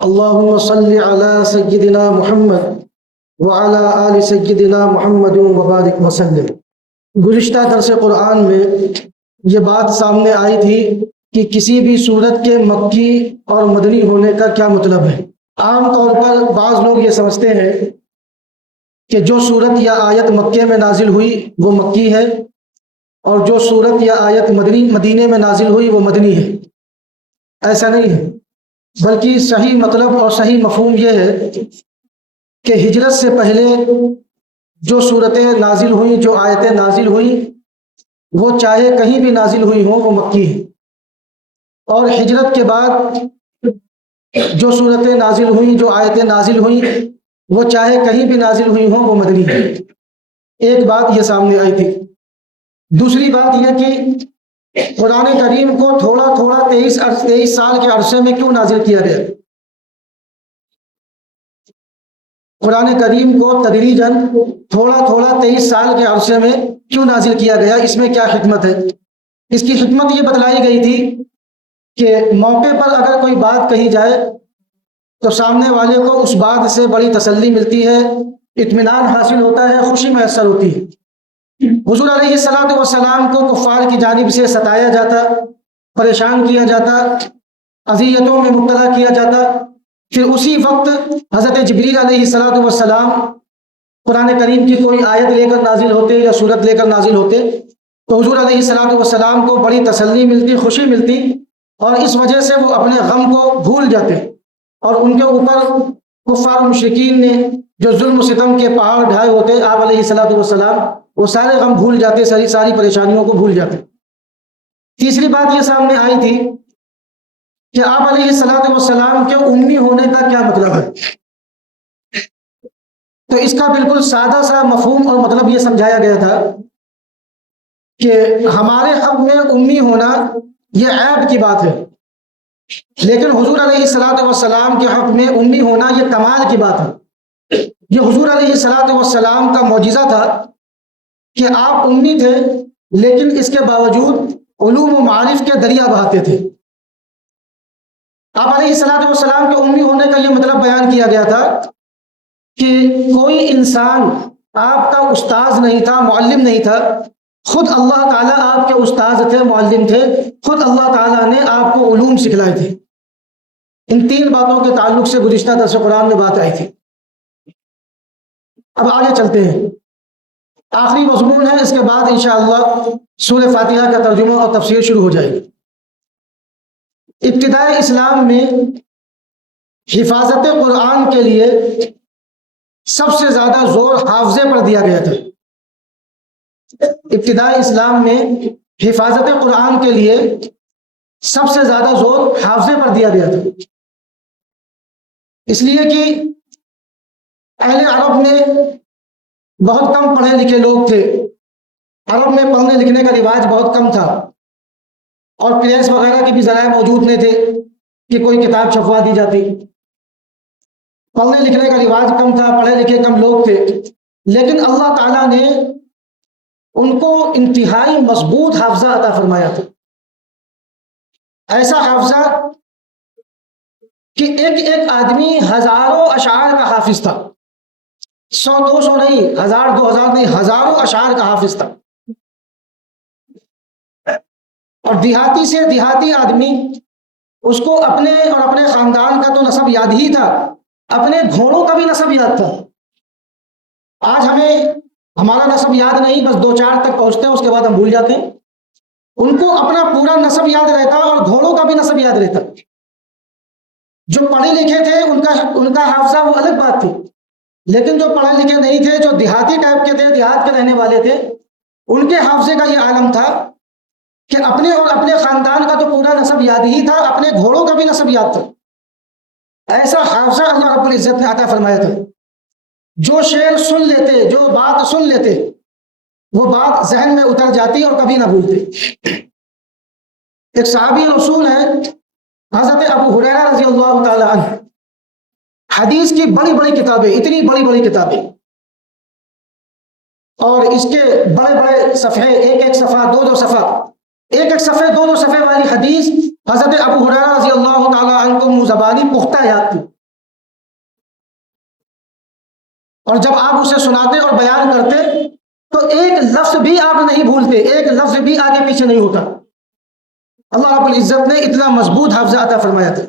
اللهم صل على سيدنا محمد وعلى آل سيدنا محمد وبارک وسلم۔ گزشتہ درس قرآن میں یہ بات سامنے آئی تھی کہ کسی بھی صورت کے مکی اور مدنی ہونے کا کیا مطلب ہے۔ عام طور پر بعض لوگ یہ سمجھتے ہیں کہ جو صورت یا آیت مکے میں نازل ہوئی وہ مکی ہے، اور جو صورت یا آیت مدینے میں نازل ہوئی وہ مدنی ہے۔ ایسا نہیں ہے، بلکہ صحیح مطلب اور صحیح مفہوم یہ ہے کہ ہجرت سے پہلے جو صورتیں نازل ہوئیں، جو آیتیں نازل ہوئیں، وہ چاہے کہیں بھی نازل ہوئی ہوں وہ مکی ہے، اور ہجرت کے بعد جو صورتیں نازل ہوئیں، جو آیتیں نازل ہوئیں، وہ چاہے کہیں بھی نازل ہوئی ہوں وہ مدنی ہے۔ ایک بات یہ سامنے آئی تھی۔ دوسری بات یہ کہ قرآن کریم کو تھوڑا تھوڑا 23 سال کے عرصے میں کیوں نازل کیا گیا؟ قرآن کریم کو تدریجاً تھوڑا تھوڑا 23 سال کے عرصے میں کیوں نازل کیا گیا؟ اس میں کیا حکمت ہے؟ اس کی حکمت یہ بتلائی گئی تھی کہ موقع پر اگر کوئی بات کہی جائے تو سامنے والے کو اس بات سے بڑی تسلی ملتی ہے، اطمینان حاصل ہوتا ہے، خوشی میسر ہوتی ہے۔ حضور علیہ الصلوۃ والسلام کو کفار کی جانب سے ستایا جاتا، پریشان کیا جاتا، اذیتوں میں مبتلا کیا جاتا، پھر اسی وقت حضرت جبریل علیہ الصلوۃ والسلام قرآن کریم کی کوئی آیت لے کر نازل ہوتے یا صورت لے کر نازل ہوتے تو حضور علیہ الصلوۃ والسلام کو بڑی تسلی ملتی، خوشی ملتی، اور اس وجہ سے وہ اپنے غم کو بھول جاتے، اور ان کے اوپر کفار مشرکین نے جو ظلم و ستم کے پہاڑ ڈھائے ہوتے، آپ علیہ الصلوۃ والسلام وہ سارے غم بھول جاتے، ساری پریشانیوں کو بھول جاتے۔ تیسری بات یہ سامنے آئی تھی کہ آپ علیہ الصلوۃ والسلام کے امی ہونے کا کیا مطلب ہے؟ تو اس کا بالکل سادہ سا مفہوم اور مطلب یہ سمجھایا گیا تھا کہ ہمارے حق میں امی ہونا یہ عیب کی بات ہے، لیکن حضور علیہ الصلوۃ والسلام کے حق میں امی ہونا یہ کمال کی بات ہے۔ یہ حضور علیہ الصلوۃ والسلام کا معجزہ تھا کہ آپ امی تھے، لیکن اس کے باوجود علوم و معارف کے دریا بہاتے تھے۔ آپ علیہ الصلوۃ والسلام کے امی ہونے کا یہ مطلب بیان کیا گیا تھا کہ کوئی انسان آپ کا استاذ نہیں تھا، معلم نہیں تھا، خود اللہ تعالیٰ آپ کے استاذ تھے، معلم تھے، خود اللہ تعالیٰ نے آپ کو علوم سکھلائے تھے۔ ان تین باتوں کے تعلق سے گزشتہ درس قرآن میں بات آئی تھی۔ اب آگے چلتے ہیں، آخری مضمون ہے، اس کے بعد انشاءاللہ سورہ فاتحہ کا ترجمہ اور تفسیر شروع ہو جائے گی۔ ابتداء اسلام میں حفاظت قرآن کے لیے سب سے زیادہ زور حافظے پر دیا گیا تھا۔ ابتداء اسلام میں حفاظت قرآن کے لیے سب سے زیادہ زور حافظے پر دیا گیا تھا، اس لیے کہ اہل عرب میں بہت کم پڑھے لکھے لوگ تھے، عرب میں پڑھنے لکھنے کا رواج بہت کم تھا، اور پریس وغیرہ کے بھی ذرائع موجود نہیں تھے کہ کوئی کتاب چھپوا دی جاتی۔ پڑھنے لکھنے کا رواج کم تھا، پڑھے لکھے کم لوگ تھے، لیکن اللہ تعالیٰ نے ان کو انتہائی مضبوط حافظہ عطا فرمایا تھا۔ ایسا حافظہ کہ ایک آدمی ہزاروں اشعار کا حافظ تھا، 100-200 نہیں، 1000-2000 نہیں، ہزاروں اشعار کا حافظ تھا۔ اور دیہاتی سے دیہاتی آدمی، اس کو اپنے اور اپنے خاندان کا تو نسب یاد ہی تھا، اپنے گھوڑوں کا بھی نسب یاد تھا۔ آج ہمیں ہمارا نسب یاد نہیں، بس 2-4 تک پہنچتے ہیں، اس کے بعد ہم بھول جاتے ہیں۔ ان کو اپنا پورا نسب یاد رہتا اور گھوڑوں کا بھی نسب یاد رہتا۔ جو پڑھے لکھے تھے ان کا حافظہ وہ الگ بات تھی، لیکن جو پڑھے لکھے نہیں تھے، جو دیہاتی ٹائپ کے تھے، دیہات کے رہنے والے تھے، ان کے حافظے کا یہ عالم تھا کہ اپنے اور اپنے خاندان کا تو پورا نسب یاد ہی تھا، اپنے گھوڑوں کا بھی نسب یاد تھا۔ ایسا حافظہ اللہ رب العزت نے عطا فرمایا تھا۔ جو شعر سن لیتے، جو بات سن لیتے، وہ بات ذہن میں اتر جاتی اور کبھی نہ بھولتے۔ ایک صحابی رسول ہے حضرت ابو ہریرہ رضی اللہ تعالی عنہ، حدیث کی بڑی بڑی کتابیں، اتنی بڑی بڑی کتابیں، اور اس کے بڑے بڑے صفحے، ایک صفحہ، دو صفحہ، ایک صفحے، دو صفحے والی حدیث حضرت ابو ہریرہ رضی اللہ تعالی عنہ کو منہ زبانی پختہ یاد تھی۔ اور جب آپ اسے سناتے اور بیان کرتے تو ایک لفظ بھی آپ نہیں بھولتے، ایک لفظ بھی آگے پیچھے نہیں ہوتا۔ اللہ رب العزت نے اتنا مضبوط حافظہ عطا فرمایا تھا۔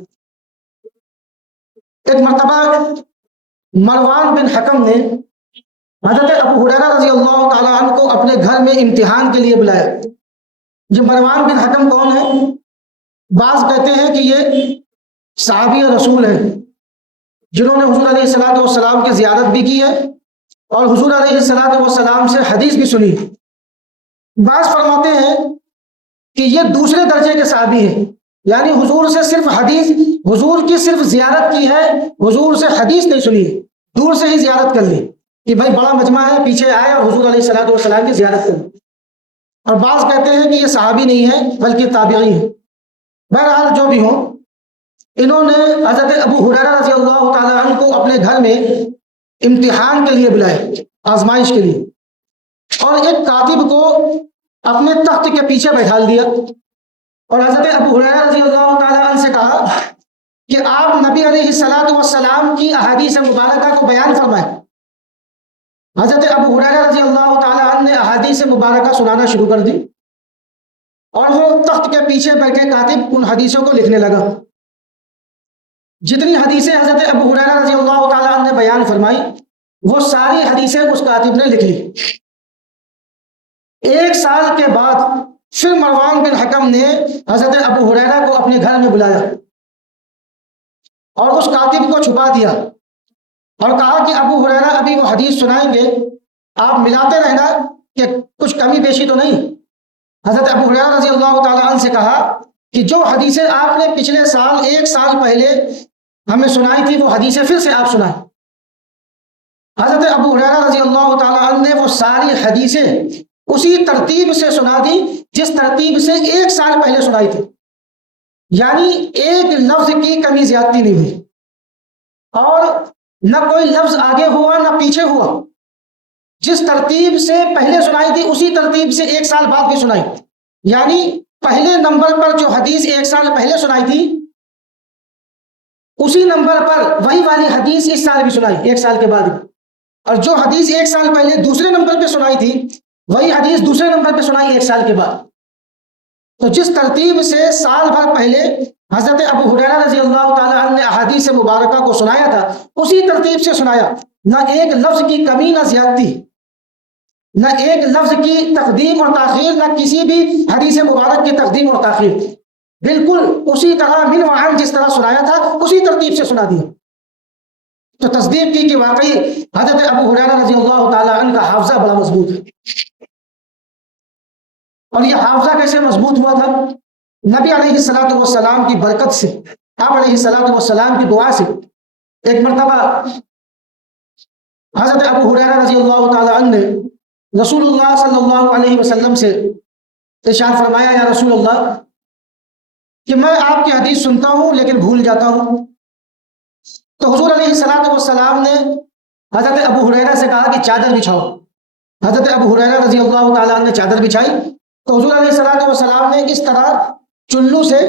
ایک مرتبہ مروان بن حکم نے حضرت ابو ہریرہ رضی اللہ تعالیٰ عنہ کو اپنے گھر میں امتحان کے لیے بلایا۔ یہ مروان بن حکم کون ہے؟ بعض کہتے ہیں کہ یہ صحابی رسول ہیں جنہوں نے حضور علیہ الصلوۃ والسلام کی زیارت بھی کی ہے اور حضور علیہ الصلوۃ والسلام سے حدیث بھی سنی۔ بعض فرماتے ہیں کہ یہ دوسرے درجے کے صحابی ہیں، یعنی حضور سے صرف حدیث، حضور کی صرف زیارت کی ہے، حضور سے حدیث نہیں سنی، دور سے ہی زیارت کر لی کہ بھائی بڑا مجمع ہے، پیچھے آئے اور حضور علیہ الصلوۃ والسلام کی زیارت کر لی۔ اور بعض کہتے ہیں کہ یہ صحابی نہیں ہے بلکہ تابعی ہیں۔ بہرحال جو بھی ہوں، انہوں نے حضرت ابو ہریرہ رضی اللہ تعالیٰ عنہ کو اپنے گھر میں امتحان کے لیے بلایا، آزمائش کے لیے، اور ایک کاتب کو اپنے تخت کے پیچھے بیٹھا دیا اور حضرت ابو ہریرہ رضی اللہ تعالیٰ عنہ سے کہا کہ آپ نبی علیہ الصلوۃ والسلام کی احادیث مبارکہ کو بیان فرمائیں۔ حضرت ابو ہریرہ رضی اللہ تعالیٰ عنہ نے احادیث مبارکہ سنانا شروع کر دی اور وہ تخت کے پیچھے بیٹھے کاتب ان حدیثوں کو لکھنے لگا۔ جتنی حدیثیں حضرت ابو ہریرہ رضی اللہ تعالیٰ عنہ نے بیان فرمائی وہ ساری حدیثیں اس کاتب نے لکھ لی۔ ایک سال کے بعد پھر مروان بن حکم نے حضرت ابو ہریرہ کو اپنے گھر میں بلایا اور اس کاتب کو چھپا دیا اور کہا کہ ابو ہریرہ ابھی وہ حدیث سنائیں گے، آپ ملاتے رہنا کہ کچھ کمی بیشی تو نہیں۔ حضرت ابو ہریرہ رضی اللہ تعالیٰ عنہ سے کہا کہ جو حدیثیں آپ نے پچھلے سال، ایک سال پہلے ہمیں سنائی تھی، وہ حدیثیں پھر سے آپ سنائیں۔ حضرت ابو ہریرہ رضی اللہ تعالیٰ عنہ نے وہ ساری حدیثیں اسی ترتیب سے سنا دی جس ترتیب سے ایک سال پہلے سنائی تھی، یعنی ایک لفظ کی کمی زیادتی نہیں ہوئی اور نہ کوئی لفظ آگے ہوا نہ پیچھے ہوا۔ جس ترتیب سے پہلے سنائی تھی اسی ترتیب سے ایک سال بعد بھی سنائی، یعنی پہلے نمبر پر جو حدیث ایک سال پہلے سنائی تھی اسی نمبر پر وہی والی حدیث اس سال بھی سنائی، ایک سال کے بعد بھی۔ اور جو حدیث ایک سال پہلے دوسرے نمبر پہ سنائی تھی وہی حدیث دوسرے نمبر پہ سنائی ایک سال کے بعد۔ تو جس ترتیب سے سال بھر پہلے حضرت ابو ہریرہ رضی اللہ تعالیٰ عنہ نے احادیث مبارکہ کو سنایا تھا اسی ترتیب سے سنایا، نہ ایک لفظ کی کمی نہ زیادتی، نہ ایک لفظ کی تقدیم اور تاخیر، نہ کسی بھی حدیث مبارک کی تقدیم اور تاخیر، بالکل اسی طرح من وعن جس طرح سنایا تھا اسی ترتیب سے سنا دیا۔ تو تصدیق کی کہ واقعی حضرت ابو ہریرہ رضی اللہ تعالیٰ عنہ کا حافظہ بڑا مضبوط ہے۔ اور یہ حافظہ کیسے مضبوط ہوا تھا؟ نبی علیہ الصلوۃ والسلام کی برکت سے، آپ علیہ الصلوۃ والسلام کی دعا سے۔ ایک مرتبہ حضرت ابو ہریرہ رضی اللہ تعالیٰ عنہ نے رسول اللہ صلی اللہ علیہ وسلم سے ارشاد فرمایا، یا رسول اللہ کہ میں آپ کی حدیث سنتا ہوں لیکن بھول جاتا ہوں۔ تو حضور علیہ الصلوۃ والسلام نے حضرت ابو ہریرہ سے کہا کہ چادر بچھاؤ۔ حضرت ابو ہریرہ رضی اللہ تعالیٰ عنہ نے چادر بچھائی تو حضور علیہ الصلوۃ والسلام نے اس طرح چلو سے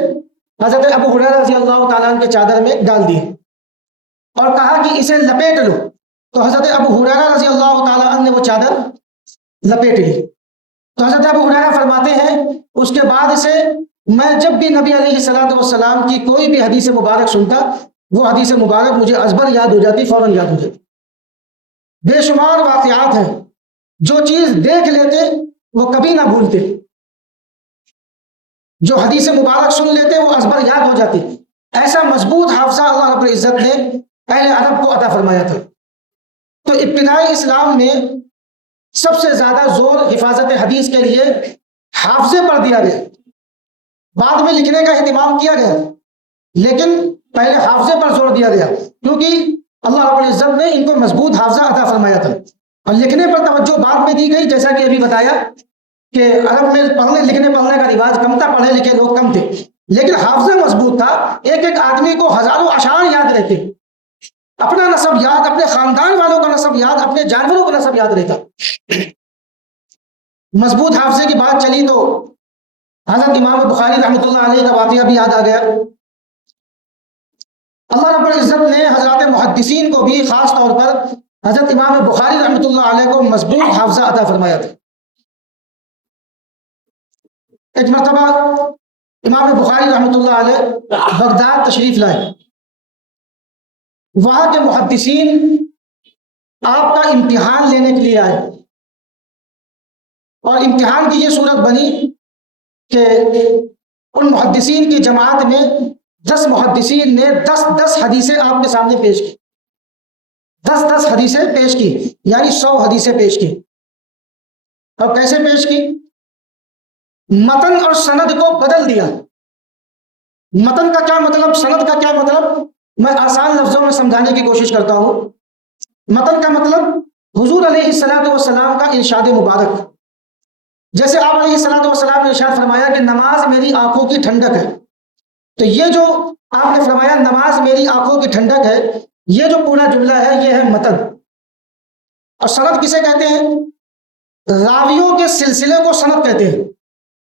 حضرت ابو ہریرہ رضی اللہ تعالیٰ عنہ کے چادر میں ڈال دی اور کہا کہ اسے لپیٹ لو۔ تو حضرت ابو ہریرہ رضی اللہ تعالیٰ عنہ نے وہ چادر لپیٹ لی۔ تو حضرت ابو ہریرہ فرماتے ہیں اس کے بعد سے میں جب بھی نبی علیہ الصلوۃ والسلام کی کوئی بھی حدیث مبارک سنتا وہ حدیث مبارک مجھے ازبر یاد ہو جاتی، فوراً یاد ہو جاتی۔ بے شمار واقعات ہیں، جو چیز دیکھ لیتے وہ کبھی نہ بھولتے، جو حدیث مبارک سن لیتے وہ ازبر یاد ہو جاتی۔ ایسا مضبوط حافظہ اللہ رب العزت نے اہل عرب کو عطا فرمایا تھا۔ تو ابتدائی اسلام میں سب سے زیادہ زور حفاظت حدیث کے لیے حافظے پر دیا گیا، بعد میں لکھنے کا اہتمام کیا گیا لیکن پہلے حافظے پر زور دیا گیا کیونکہ اللہ رب العزت نے ان کو مضبوط حافظہ عطا فرمایا تھا۔ اور لکھنے پر توجہ بعد میں دی گئی، جیسا کہ ابھی بتایا کہ عرب میں لکھنے پڑھنے کا رواج کم تھا، پڑھے لکھے لوگ کم تھے، لیکن حافظہ مضبوط تھا۔ ایک ایک آدمی کو ہزاروں اشعار یاد رہتے، اپنا نسب یاد، اپنے خاندان والوں کا نسب یاد، اپنے جانوروں کا نسب یاد رہتا۔ مضبوط حافظے کی بات چلی تو حضرت امام بخاری رحمۃ اللہ علیہ کا واقعہ بھی یاد آ گیا۔ اللہ رب العزت نے حضرات محدثین کو بھی خاص طور پر حضرت امام بخاری رحمۃ اللہ علیہ کو مضبوط حافظہ عطا فرمایا تھا. ایک مرتبہ امام بخاری رحمۃ اللہ علیہ بغداد تشریف لائے. وہاں کے محدثین آپ کا امتحان لینے کے لیے آئے، اور امتحان کی یہ صورت بنی کہ ان محدثین کی جماعت میں 10 محدثین نے 10 حدیثیں آپ کے سامنے پیش کی. 10 حدیثیں پیش کی، یعنی 100 حدیثیں پیش کی. اور کیسے پیش کی؟ متن اور سند کو بدل دیا. متن کا کیا مطلب، سند کا کیا مطلب، میں آسان لفظوں میں سمجھانے کی کوشش کرتا ہوں. متن کا مطلب حضور علیہ الصلوۃ والسلام کا ارشاد مبارک. جیسے آپ علیہ الصلوۃ والسلام نے ارشاد فرمایا کہ نماز میری آنکھوں کی ٹھنڈک ہے، تو یہ جو آپ نے فرمایا نماز میری آنکھوں کی ٹھنڈک ہے، یہ جو پورا جملہ ہے یہ ہے متن. اور سند کسے کہتے ہیں؟ راویوں کے سلسلے کو سند کہتے ہیں.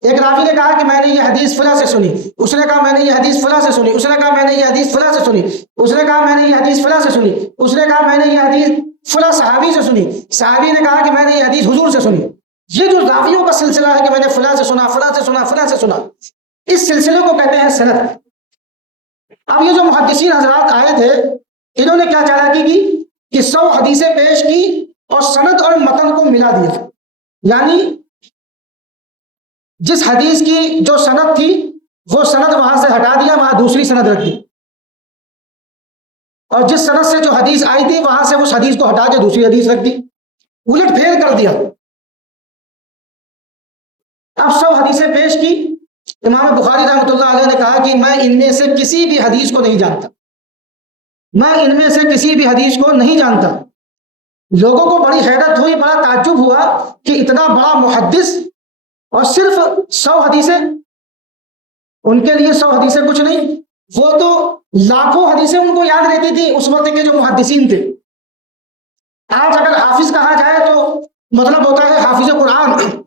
ایک راوی نے کہا کہ میں نے یہ حدیث فلاں سے سنی، اس نے کہا میں نے یہ حدیث فلاں سے سنی، اس نے کہا میں نے یہ حدیث فلاں سے سنی، اس نے کہا میں نے یہ حدیث فلاں سے سنی، اس نے کہا میں نے یہ حدیث فلاں صحابی سے سنی، صحابی نے کہا کہ میں نے یہ حدیث حضور سے سنی. یہ جو راویوں کا سلسلہ ہے کہ میں نے فلاں سے سنا، فلاں سے سنا، فلاں سے سنا، اس سلسلے کو کہتے ہیں سند. اب یہ جو محدثین حضرات آئے تھے، انہوں نے کیا چالاکی کی کہ 100 حدیثیں پیش کی اور سند اور متن کو ملا دیا. یعنی جس حدیث کی جو سند تھی وہ سند وہاں سے ہٹا دیا، وہاں دوسری سند رکھ دی، اور جس سند سے جو حدیث آئی تھی وہاں سے اس حدیث کو ہٹا کے دوسری حدیث رکھ دی، الٹ پھیر کر دیا. اب 100 حدیثیں پیش کی. امام بخاری رحمۃ اللہ علیہ نے کہا کہ میں ان میں سے کسی بھی حدیث کو نہیں جانتا، میں ان میں سے کسی بھی حدیث کو نہیں جانتا. لوگوں کو بڑی حیرت ہوئی، بڑا تعجب ہوا کہ اتنا بڑا محدث اور صرف 100 حدیثیں. ان کے لیے 100 حدیثیں کچھ نہیں، وہ تو لاکھوں حدیثیں ان کو یاد رہتی تھی اس وقت کے جو محدثین تھے. آج اگر حافظ کہا جائے تو مطلب ہوتا ہے حافظ قرآن،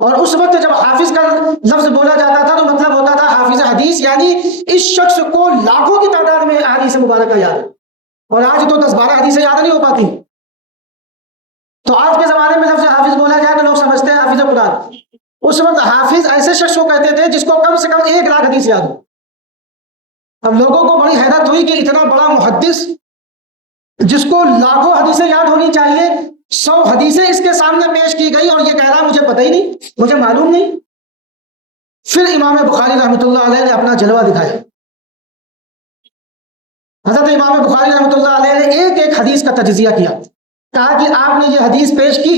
اور اس وقت جب حافظ کا لفظ بولا جاتا تھا تو مطلب ہوتا تھا حافظ حدیث، یعنی اس شخص کو لاکھوں کی تعداد میں حدیث مبارکہ یاد ہے. اور آج تو 10-12 حدیثیں یاد نہیں ہو پاتی. تو آج کے زمانے میں لفظ حافظ بولا جائے تو لوگ سمجھتے ہیں حافظ قرآن. اس وقت حافظ ایسے شخص کو کہتے تھے جس کو کم سے کم 1 لاکھ حدیث یاد ہو. اب لوگوں کو بڑی حیرت ہوئی کہ اتنا بڑا محدث جس کو لاکھوں حدیثیں یاد ہونی چاہیے، 100 حدیثیں اس کے سامنے پیش کی گئی اور یہ کہہ رہا مجھے پتہ ہی نہیں، مجھے معلوم نہیں. پھر امام بخاری رحمۃ اللہ علیہ نے اپنا جلوہ دکھایا. حضرت امام بخاری رحمۃ اللہ علیہ نے ایک ایک حدیث کا تجزیہ کیا. کہا کہ آپ نے یہ حدیث پیش کی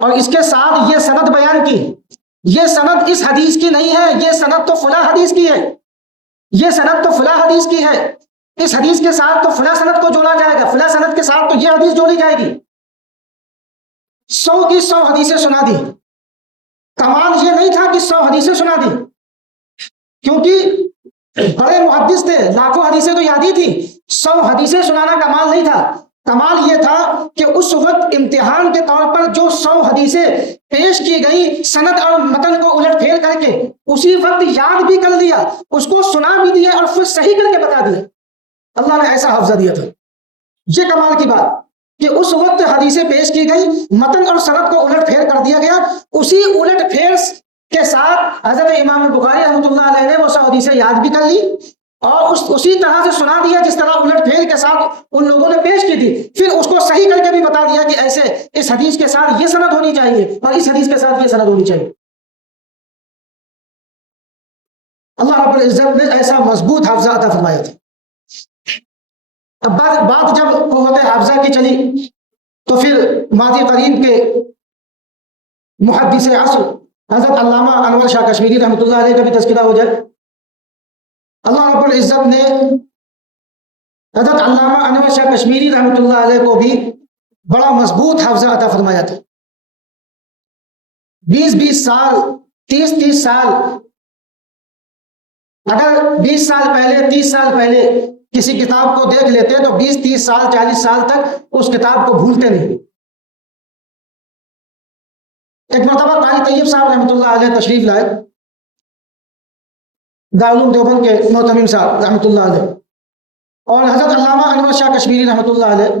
اور اس کے ساتھ یہ سند بیان کی، یہ سند اس حدیث کی نہیں ہے، یہ سند تو فلاں حدیث کی ہے، یہ سند تو فلاں حدیث کی ہے، اس حدیث کے ساتھ تو فلاں سند کو جوڑا جائے گا، فلاں سند کے ساتھ تو یہ حدیث جوڑی جائے گی. 100 کی 100 حدیثیں سنا دی. کمال یہ نہیں تھا کہ 100 حدیثیں سنا دی، کیونکہ بڑے محدث تھے، لاکھوں حدیثیں تو یاد ہی تھی. 100 حدیثیں سنانا کمال نہیں تھا. کمال یہ تھا کہ اس وقت امتحان کے طور پر جو 100 حدیثیں پیش کی گئی، سند اور متن کو الٹ پھیر کر کے اسی وقت یاد بھی کر لیا، اس کو سنا بھی دیا اور پھر صحیح کر کے بتا دیا. اللہ نے ایسا حافظہ دیا تھا. یہ کمال کی بات کہ اس وقت حدیثیں پیش کی گئی، متن اور سند کو الٹ پھیر کر دیا گیا. اسی الٹ پھیر کے ساتھ حضرت امام بخاری رحمۃ اللہ علیہ نے وہ 100 حدیثیں یاد بھی کر لی اور اسی طرح سے سنا دیا جس طرح الٹ پھیر کے ساتھ ان لوگوں نے پیش کی تھی. پھر اس کو صحیح کر کے بھی بتا دیا کہ ایسے اس حدیث کے ساتھ یہ سند ہونی چاہیے اور اس حدیث کے ساتھ یہ سند ہونی چاہیے. اللہ رب العزت نے ایسا مضبوط حافظہ عطا فرمایا تھا. اب بات جب قوت حافظہ کی چلی تو پھر ماضی قریب کے محدث عصر حضرت علامہ انور شاہ کشمیری رحمۃ اللہ علیہ کا بھی تذکرہ ہو جائے. اللہ رب العزت نے حضرت علامہ انور شاہ کشمیری رحمۃ اللہ علیہ کو بھی بڑا مضبوط حافظہ عطا فرمایا تھا. 20 سال 30 سال، اگر 20 سال پہلے 30 سال پہلے کسی کتاب کو دیکھ لیتے تو 20-30 سال 40 سال تک اس کتاب کو بھولتے نہیں. ایک مرتبہ قاری طیب صاحب رحمۃ اللہ علیہ تشریف لائے، دارالعلوم دیوبند کے معتمم صاحب رحمۃ اللہ علیہ، اور حضرت علامہ انور شاہ کشمیری رحمۃ اللہ علیہ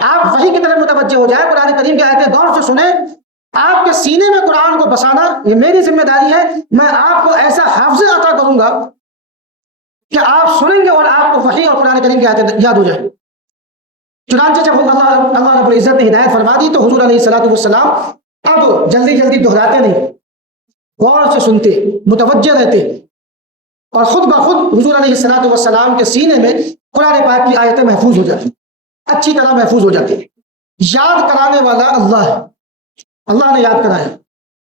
آپ وحی کی طرف متوجہ ہو جائے، قرآن کریم کی آیتیں غور سے سنیں، آپ کے سینے میں قرآن کو بسانا یہ میری ذمہ داری ہے. میں آپ کو ایسا حافظ عطا کروں گا کہ آپ سنیں گے اور آپ کو وحی اور قرآن کریم کی آیتیں یاد ہو جائیں. چنانچہ جب اللہ رب العزت نے ہدایت فرما دی تو حضور علیہ الصلوۃ والسلام اب جلدی جلدی دہراتے نہیں، غور سے سنتے، متوجہ رہتے، اور خود بخود حضور علیہ الصلوۃ والسلام کے سینے میں قرآن پاک کی آیتیں محفوظ ہو جاتی، اچھی طرح محفوظ ہو جاتی. یاد کرانے والا اللہ ہے، اللہ نے یاد کرایا.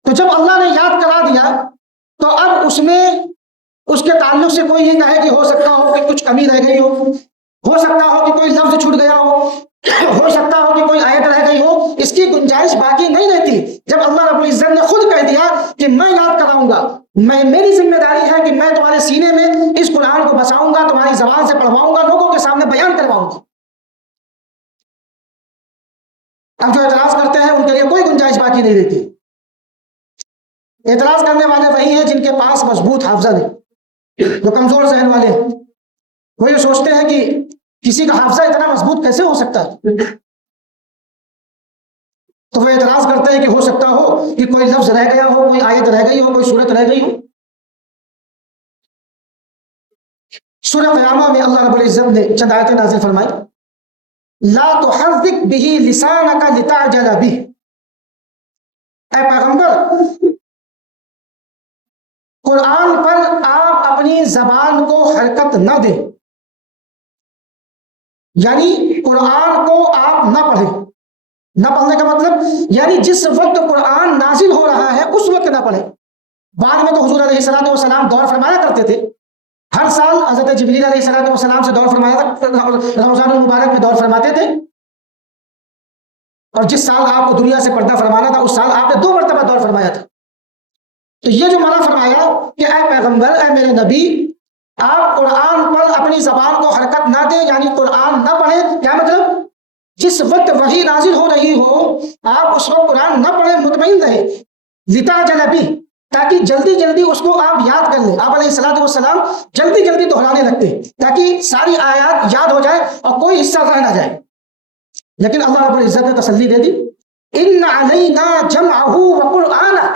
تو جب اللہ نے یاد کرا دیا تو اب اس میں اس کے تعلق سے کوئی یہ کہے کہ ہو سکتا ہو کہ کچھ کمی رہ گئی ہو سکتا ہو کہ کوئی لفظ چھوٹ گیا ہو سکتا ہو کہ کوئی آیت رہ گئی ہو، اس کی گنجائش باقی نہیں رہتی. جب اللہ رب العزت نے خود کہہ دیا کہ میں یاد کراؤں گا، میری ذمہ داری ہے کہ میں تمہارے سینے میں اس قرآن کو بساؤں گا، تمہاری زبان سے پڑھواؤں گا، لوگوں کے سامنے بیان کرواؤں گا. اب جو اعتراض کرتے ہیں ان کے لیے کوئی گنجائش باقی نہیں رہتی. اعتراض کرنے والے وہی ہیں جن کے پاس مضبوط حافظہ نہیں، جو کمزور ذہن والے ہیں. وہ یہ سوچتے ہیں کہ کسی کا حافظہ اتنا مضبوط کیسے ہو سکتا ہے، تو وہ اعتراض کرتے ہیں کہ ہو سکتا ہو کہ کوئی لفظ رہ گیا ہو، کوئی آیت رہ گئی ہو، کوئی سورت رہ گئی ہو. سورہ قیامہ میں اللہ رب العزت نے چند آیتیں نازل فرمائی. لا تحرک به لسانک لتعجل به، اے پیغمبر قرآن پر آپ اپنی زبان کو حرکت نہ دیں، یعنی قرآن کو آپ نہ پڑھیں. نہ پڑھنے کا مطلب یعنی جس وقت قرآن نازل ہو رہا ہے اس وقت نہ پڑھیں. بعد میں تو حضور علیہ الصلوۃ والسلام دور فرمایا کرتے تھے، ہر سال حضرت جبریل علیہ الصلوۃ والسلام سے دور فرمایا، رمضان المبارک میں دور فرماتے تھے. اور جس سال آپ کو دنیا سے پردہ فرمانا تھا اس سال آپ نے 2 مرتبہ دور فرمایا تھا. تو یہ جو منع فرمایا کہ اے پیغمبر، اے میرے نبی، آپ قرآن پر اپنی زبان کو حرکت نہ دیں، یعنی قرآن نہ پڑھیں. کیا مطلب؟ جس وقت وحی نازل ہو رہی ہو آپ اس وقت قرآن نہ پڑھیں، مطمئن رہیں. لتعجل به، تاکہ جلدی جلدی اس کو آپ یاد کر لیں. آپ علیہ الصلوۃ والسلام جلدی جلدی دہرانے لگتے تاکہ ساری آیات یاد ہو جائے اور کوئی حصہ رہ نہ جائے. لیکن اللہ رب العزت نے تسلی دے دی، ان علینا جمعہ وقرآنہ،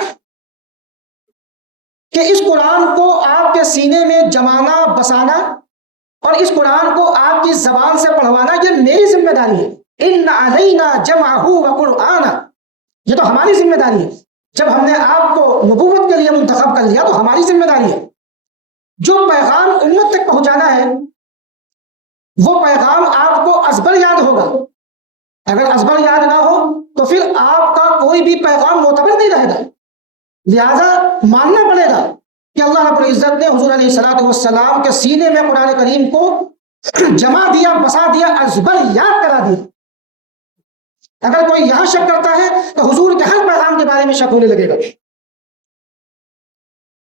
کہ اس قرآن کو آپ کے سینے میں جمانا، بسانا اور اس قرآن کو آپ کی زبان سے پڑھوانا یہ میری ذمہ داری ہے. ان علینا جمعہ وقرآنہ، یہ تو ہماری ذمہ داری ہے. جب ہم نے آپ کو نبوت کے لیے منتخب کر لیا تو ہماری ذمہ داری ہے. جو پیغام امت تک پہنچانا ہے وہ پیغام آپ کو ازبر یاد ہوگا. اگر ازبر یاد نہ ہو تو پھر آپ کا کوئی بھی پیغام معتبر نہیں رہے گا. لہذا ماننا پڑے گا کہ اللہ رب العزت نے حضور علیہ الصلوۃ والسلام کے سینے میں قرآن کریم کو جمع دیا، بسا دیا، ازبر یاد کرا دیا. اگر کوئی یہاں شک کرتا ہے تو حضور کے ہر پیغام کے بارے میں شک ہونے لگے گا.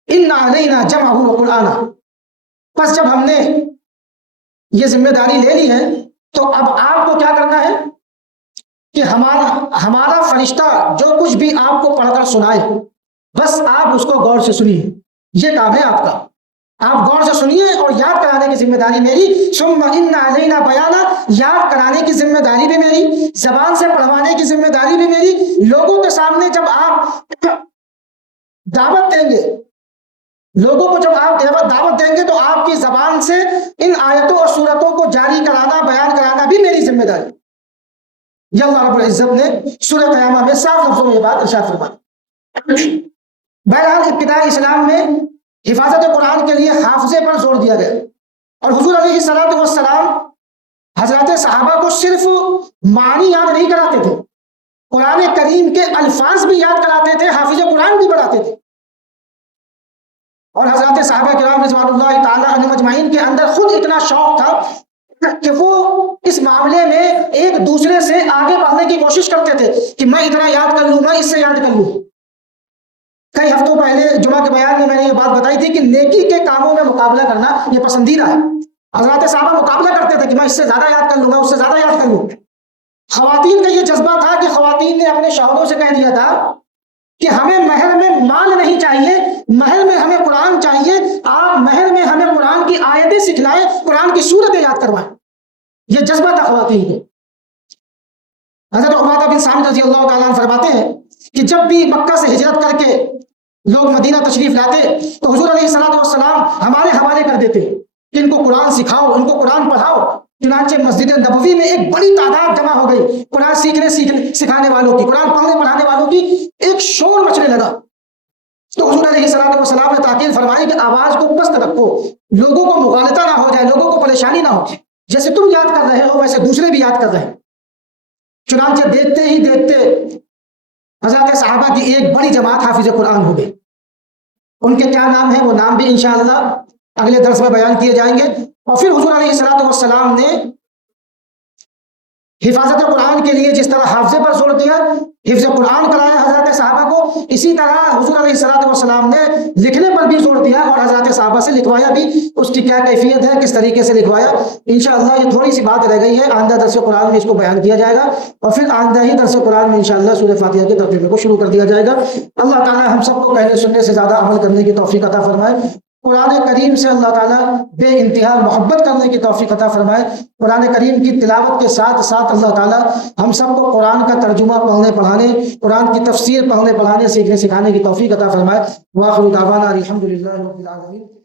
ان علینا جمعہ وقرآنہ. پس جب ہم نے یہ ذمہ داری لے لی ہے تو اب آپ کو کیا کرنا ہے کہ ہمارا فرشتہ جو کچھ بھی آپ کو پڑھ کر سنائے بس آپ اس کو غور سے سنیے. یہ کام ہے آپ کا. آپ غور سے سنیے اور یاد کرانے کی ذمہ داری میری. ثم ان علینا بیانہ، یاد کرانے کی ذمہ داری بھی میری، زبان سے پڑھوانے کی ذمہ داری بھی میری. لوگوں کے سامنے جب آپ دعوت دیں گے، لوگوں کو جب آپ دعوت دیں گے تو آپ کی زبان سے ان آیتوں اور سورتوں کو جاری کرانا، بیان کرانا بھی میری ذمہ داری. یہ اللہ رب العزت نے سورہ قیامہ میں صاف لفظوں میں یہ بات ارشاد فرمائی. بہرحال ابتدائی اسلام میں حفاظت قرآن کے لیے حافظے پر زور دیا گیا، اور حضور علیہ الصلوۃ والسلام حضرات صحابہ کو صرف معنی یاد نہیں کراتے تھے، قرآن کریم کے الفاظ بھی یاد کراتے تھے، حافظ قرآن بھی بڑھاتے تھے. اور حضرات صحابہ کرام رضوان اللہ تعالی عنہم اجمعین کے اندر خود اتنا شوق تھا کہ وہ اس معاملے میں ایک دوسرے سے آگے بڑھنے کی کوشش کرتے تھے کہ میں اتنا یاد کر لوں، میں اس سے یاد کر لوں. کئی ہفتوں پہلے جمعہ کے بیان میں نے یہ بات بتائی تھی کہ نیکی کے کاموں میں مقابلہ کرنا یہ پسندیدہ ہے. حضرات صحابہ مقابلہ کرتے تھے کہ میں اس سے زیادہ یاد کر لوں گا، اس سے زیادہ یاد کر لوں. خواتین کا یہ جذبہ تھا کہ خواتین نے اپنے شوہروں سے کہہ دیا تھا کہ ہمیں مہر میں مال نہیں چاہیے، مہر میں ہمیں قرآن چاہیے. آپ مہر میں ہمیں قرآن کی آیتیں سکھلائیں، قرآن کی سورتیں یاد کروائیں. یہ جذبہ تھا خواتین کو. حضرت عبادہ بن صامت رضی اللہ تعالیٰ عنہ فرماتے ہیں کہ جب بھی مکہ سے ہجرت کر کے لوگ مدینہ تشریف لاتے تو حضور علیہ الصلوۃ والسلام ہمارے حوالے کر دیتے کہ ان کو قرآن سکھاؤ، ان کو قرآن پڑھاؤ۔ چنانچہ مسجد نبوی میں ایک بڑی تعداد جمع ہو گئی، قرآن سکھانے والوں کی، قرآن پڑھنے پڑھانے والوں کی، ایک شور مچنے لگا۔ تو حضور علیہ الصلوۃ والسلام نے تاکید فرمائی کہ آواز کو پست رکھو، لوگوں کو مغالطہ نہ ہو جائے، لوگوں کو پریشانی نہ ہو، جیسے تم یاد کر رہے ہو ویسے دوسرے بھی یاد کر رہے ہیں۔ چنانچہ دیکھتے ہی دیکھتے حضرات صحابہ کی ایک بڑی جماعت حافظ قرآن ہو گئی۔ ان کے کیا نام ہیں وہ نام بھی انشاءاللہ اگلے درس میں بیان کیے جائیں گے۔ اور پھر حضور علیہ الصلوۃ والسلام نے حفاظت قرآن کے لیے جس طرح حافظے پر زور دیا، حفظ قرآن کرایا حضرات صحابہ کو، اسی طرح حضور علیہ الصلوۃ والسلام نے لکھنے پر بھی زور دیا اور حضرات صحابہ سے لکھوایا بھی۔ اس کی کیا کیفیت ہے، کس طریقے سے لکھوایا، انشاءاللہ یہ تھوڑی سی بات رہ گئی ہے، آئندہ درس قرآن میں اس کو بیان کیا جائے گا، اور پھر آئندہ ہی درس قرآن میں انشاءاللہ سورہ فاتحہ کے ترجمے کو شروع کر دیا جائے گا۔ اللہ تعالی ہم سب کو کہنے سننے سے زیادہ عمل کرنے کی توفیق عطا فرمائے۔ قرآن کریم سے اللہ تعالیٰ بے انتہا محبت کرنے کی توفیق عطا فرمائے۔ قرآن کریم کی تلاوت کے ساتھ ساتھ اللہ تعالیٰ ہم سب کو قرآن کا ترجمہ پڑھنے پڑھانے، قرآن کی تفسیر پڑھنے پڑھانے، سیکھنے سکھانے کی توفیق عطا فرمائے۔ وآخر دعوانا الحمد للہ رب العالمین۔